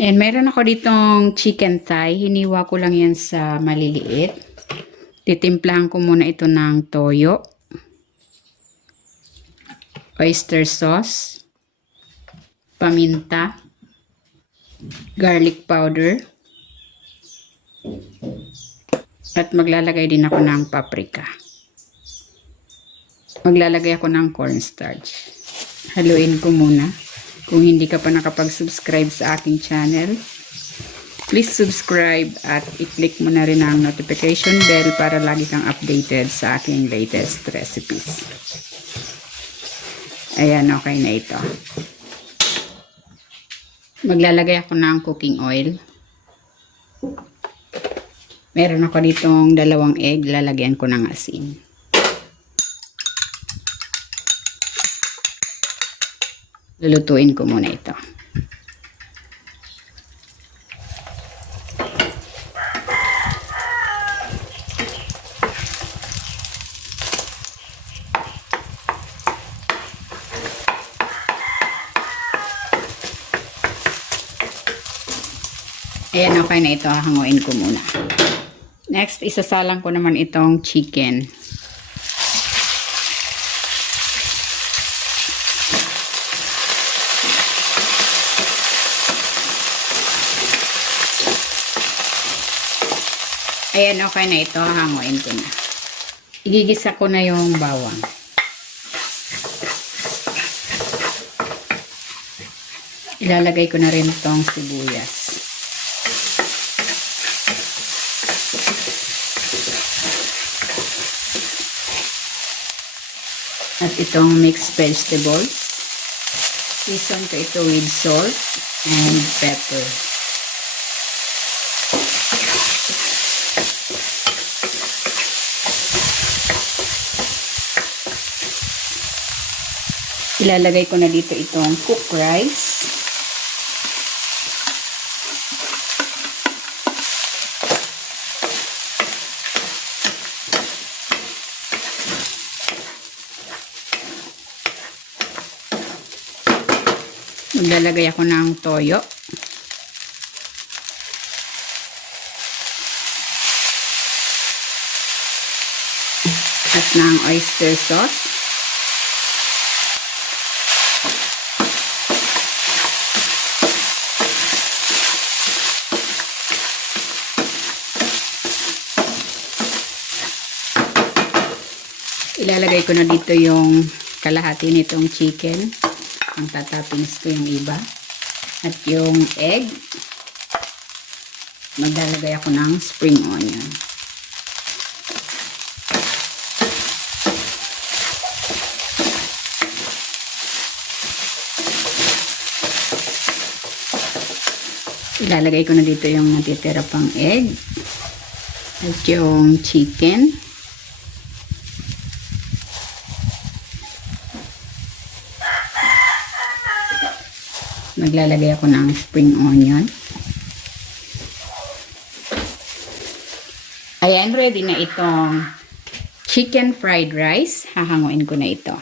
And meron ako ditong chicken thigh. Hiniwa ko lang yan sa maliliit. Titimplahan ko muna ito ng toyo, oyster sauce, paminta, garlic powder, at maglalagay din ako ng paprika. Maglalagay ako ng cornstarch. Haluin ko muna. Kung hindi ka pa nakapag-subscribe sa aking channel, please subscribe at i-click mo na rin ang notification bell para lagi kang updated sa aking latest recipes. Ayan, okay na ito. Maglalagay ako ng cooking oil. Meron ako ditong 2 egg, lalagyan ko ng asin. Lulutuin ko muna ito. Ayan, okay na ito. Hanguin ko muna. Next, isasalang ko naman itong chicken. Ayan, okay na ito. Hanguin ko na. Igigisa ko na yung bawang. Ilalagay ko na rin itong sibuyas. At itong mixed vegetables. Season ko ito with salt and pepper. Ilalagay ko na dito itong cooked rice. Maglalagay ako ng toyo. At ng oyster sauce. Ilalagay ko na dito yung kalahati nitong chicken. Ang tatappings ko yung iba. At yung egg. Maglalagay ako ng spring onion. Ilalagay ko na dito yung natitira pang egg. At yung chicken. Maglalagay ako ng spring onion. Ayan, ready na itong chicken fried rice. Hahanguin ko na ito.